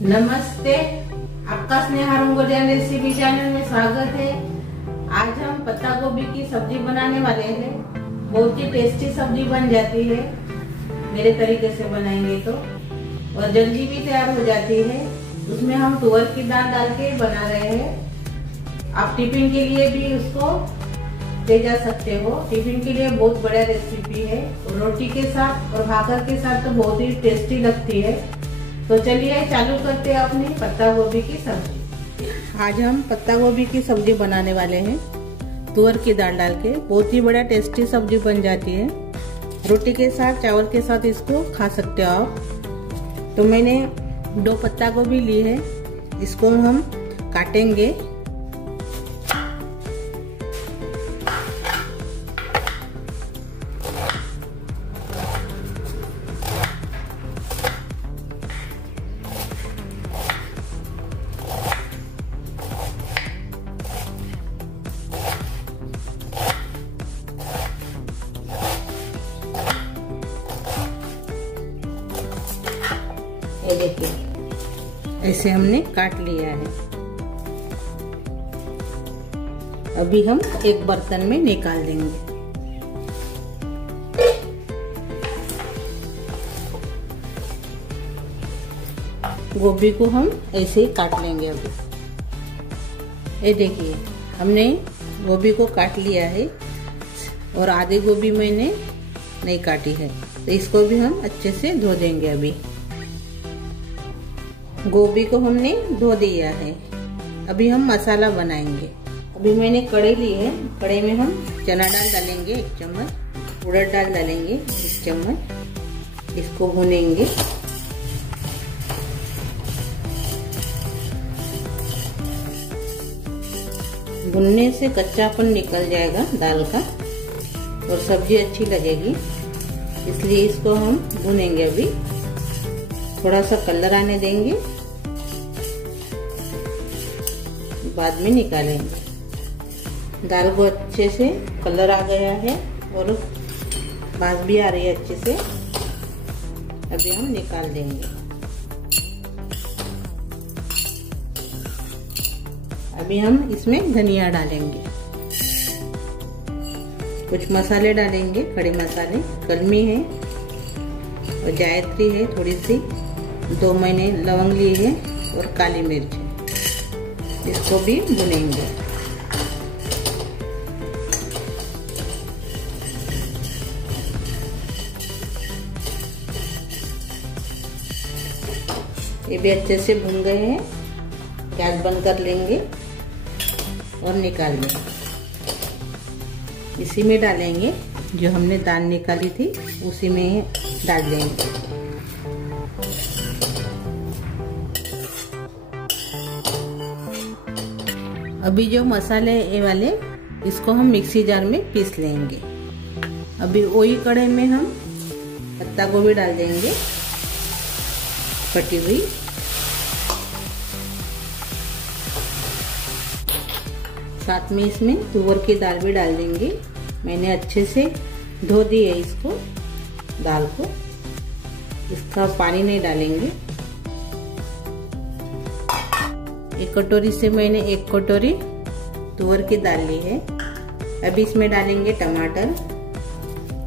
नमस्ते, आपका Sneha रंगोलिया recipe channel में स्वागत है। आज हम पत्ता गोभी की सब्जी बनाने वाले हैं। बहुत ही टेस्टी सब्जी बन जाती है मेरे तरीके से बनाएंगे तो, और जल्दी भी तैयार हो जाती है। उसमें हम तुअर की दाल डाल के बना रहे हैं। आप टिफिन के लिए भी उसको ले जा सकते हो। टिफिन के लिए बहुत बढ़िया रेसिपी है। रोटी के साथ और भाकर के साथ तो बहुत ही टेस्टी लगती है। तो चलिए चालू करते हैं अपनी पत्ता गोभी की सब्जी। आज हम पत्ता गोभी की सब्जी बनाने वाले हैं तुअर की दाल डाल के। बहुत ही बढ़िया टेस्टी सब्जी बन जाती है। रोटी के साथ, चावल के साथ इसको खा सकते हो आप। तो मैंने 2 पत्ता गोभी ली है, इसको हम काटेंगे। ये देखिए, ऐसे हमने काट लिया है। अभी हम एक बर्तन में निकाल देंगे। गोभी को हम ऐसे ही काट लेंगे। अभी ये देखिए, हमने गोभी को काट लिया है और आधी गोभी मैंने नहीं काटी है, तो इसको भी हम अच्छे से धो देंगे। अभी गोभी को हमने धो दिया है। अभी हम मसाला बनाएंगे। अभी मैंने कढ़ाई ली है। कढ़ाई में हम चना दाल डालेंगे 1 चम्मच, उड़द दाल डालेंगे 1 चम्मच। इसको भूनेंगे। भुनने से कच्चापन निकल जाएगा दाल का और सब्जी अच्छी लगेगी, इसलिए इसको हम भुनेंगे। अभी थोड़ा सा कलर आने देंगे, बाद में निकालेंगे। दाल को अच्छे से कलर आ गया है और बास भी आ रही है अच्छे से। अभी हम निकाल देंगे। अभी हम इसमें धनिया डालेंगे, कुछ मसाले डालेंगे, खड़े मसाले, कलमी है और जायत्री है थोड़ी सी, 2 मैंने लवंग ली है और काली मिर्च है। इसको भी भुनेंगे। ये भी अच्छे से भुन गए हैं। गैस बंद कर लेंगे और निकाल लेंगे। इसी में डालेंगे जो हमने दाल निकाली थी, उसी में डाल देंगे। अभी जो मसाले ये वाले, इसको हम मिक्सी जार में पीस लेंगे। अभी वही कढ़ाई में हम पत्ता गोभी डाल देंगे कटी हुई। साथ में इसमें तुअर की दाल भी डाल देंगे। मैंने अच्छे से धो दी है इसको, दाल को। इसका पानी नहीं डालेंगे। एक कटोरी से मैंने 1 कटोरी तुअर की दाल ली है। अभी इसमें डालेंगे टमाटर।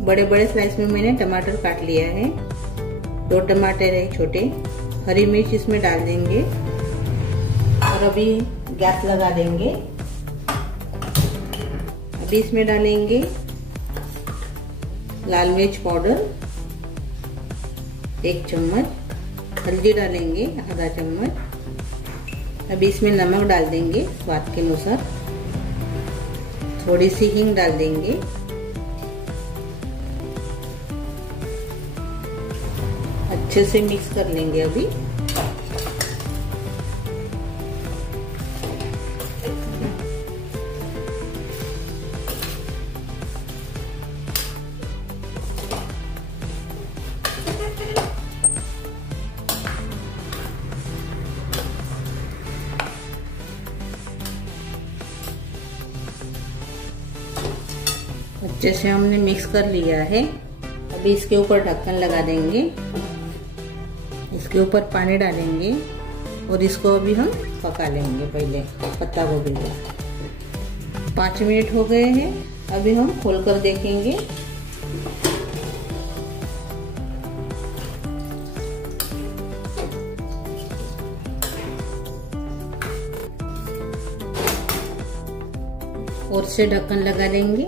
बड़े बड़े स्लाइस में मैंने टमाटर काट लिया है। 2 टमाटर है छोटे। हरी मिर्च इसमें डाल देंगे और अभी गैस लगा देंगे। अभी इसमें डालेंगे लाल मिर्च पाउडर 1 चम्मच, हल्दी डालेंगे आधा चम्मच। अभी इसमें नमक डाल देंगे स्वाद के अनुसार। थोड़ी सी हींग डाल देंगे। अच्छे से मिक्स कर लेंगे। अभी अच्छे से हमने मिक्स कर लिया है। अभी इसके ऊपर ढक्कन लगा देंगे। इसके ऊपर पानी डालेंगे और इसको अभी हम पका लेंगे। पहले पत्ता गोभी को 5 मिनट हो गए हैं। अभी हम खोलकर देखेंगे। और से ढक्कन लगा लेंगे।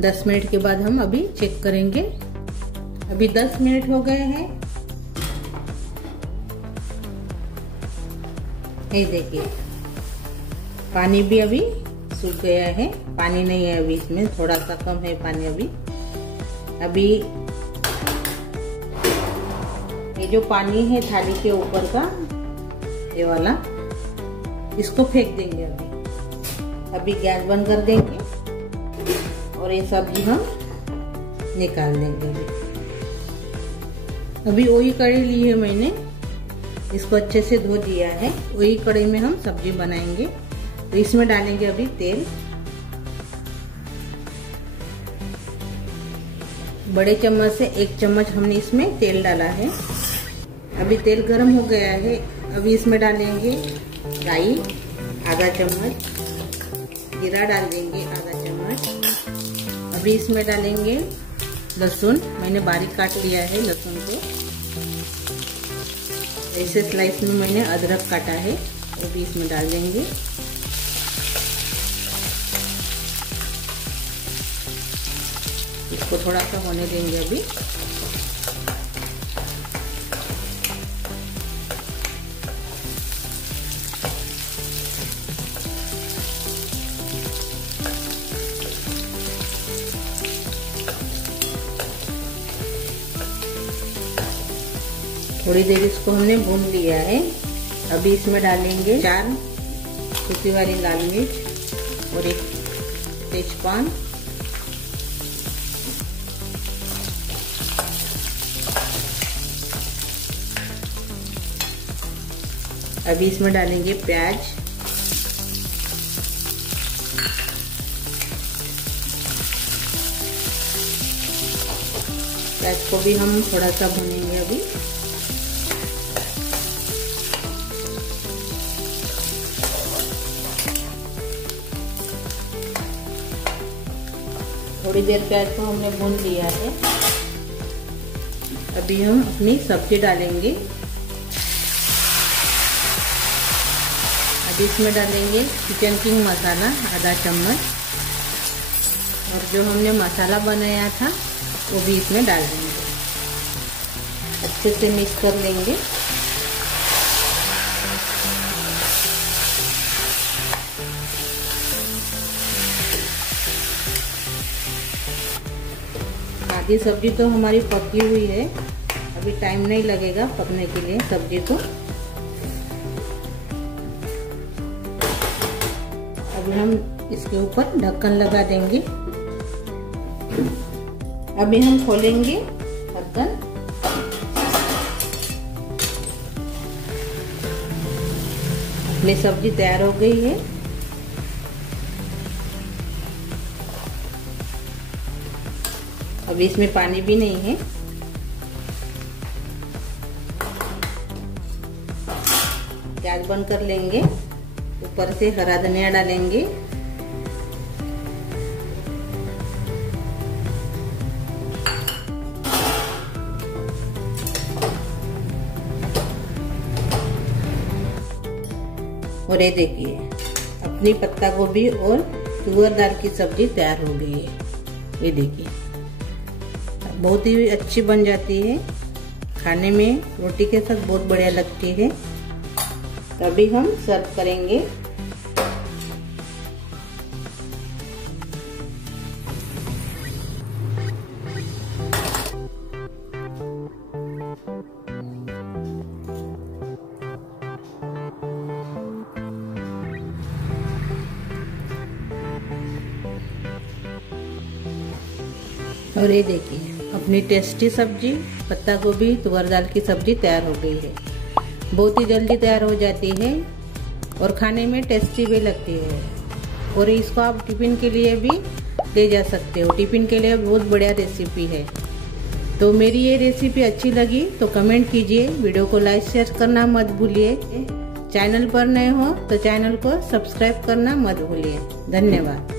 दस मिनट के बाद हम अभी चेक करेंगे। अभी 10 मिनट हो गए हैं। ये देखिए पानी भी अभी सूख गया है। पानी नहीं है अभी इसमें, थोड़ा सा कम है पानी अभी। ये जो पानी है थाली के ऊपर का, ये वाला, इसको फेंक देंगे। अभी गैस बंद कर देंगे और ये सब्जी हम निकाल देंगे। अभी वही कढ़ी ली है मैंने, इसको अच्छे से धो दिया है। वही कढ़ी में हम सब्जी बनाएंगे। तो इसमें डालेंगे अभी तेल। बड़े चम्मच से 1 चम्मच हमने इसमें तेल डाला है। अभी तेल गर्म हो गया है। अभी इसमें डालेंगे राई आधा चम्मच, जीरा डाल देंगे आधा चम्मच। अभी इसमें डालेंगे लहसुन। मैंने बारीक काट लिया है लहसुन को। ऐसे स्लाइस में मैंने अदरक काटा है, वो भी इसमें डाल देंगे। इसको थोड़ा सा होने देंगे अभी। थोड़ी देर इसको हमने भून लिया है। अभी इसमें डालेंगे 4 सूखी वाली लाल मिर्च और 1 तेजपान। अभी इसमें डालेंगे प्याज। प्याज को भी हम थोड़ा सा भूनेंगे अभी। थोड़ी देर प्याज को हमने भून लिया है। अभी हम अपनी सब्जी डालेंगे। अभी इसमें डालेंगे किचन किंग मसाला आधा चम्मच, और जो हमने मसाला बनाया था वो भी इसमें डाल देंगे। अच्छे से मिक्स कर लेंगे। आधी सब्जी तो हमारी पकी हुई है। अभी टाइम नहीं लगेगा पकने के लिए सब्जी को। अभी हम इसके ऊपर ढक्कन लगा देंगे। अभी हम खोलेंगे ढक्कन। अपनी सब्जी तैयार हो गई है। अभी इसमें पानी भी नहीं है। गैस बंद कर लेंगे। ऊपर से हरा धनिया डालेंगे। और ये देखिए अपनी पत्ता गोभी और तुअर दाल की सब्जी तैयार हो गई है। ये देखिए बहुत ही अच्छी बन जाती है। खाने में रोटी के साथ बहुत बढ़िया लगती है। तभी हम सर्व करेंगे। और ये देखिए अपनी टेस्टी सब्जी पत्ता गोभी तुअर दाल की सब्जी तैयार हो गई है। बहुत ही जल्दी तैयार हो जाती है और खाने में टेस्टी भी लगती है। और इसको आप टिफिन के लिए भी ले जा सकते हो। टिफिन के लिए बहुत बढ़िया रेसिपी है। तो मेरी ये रेसिपी अच्छी लगी तो कमेंट कीजिए, वीडियो को लाइक शेयर करना मत भूलिए। चैनल पर नए हो तो चैनल को सब्सक्राइब करना मत भूलिए। धन्यवाद।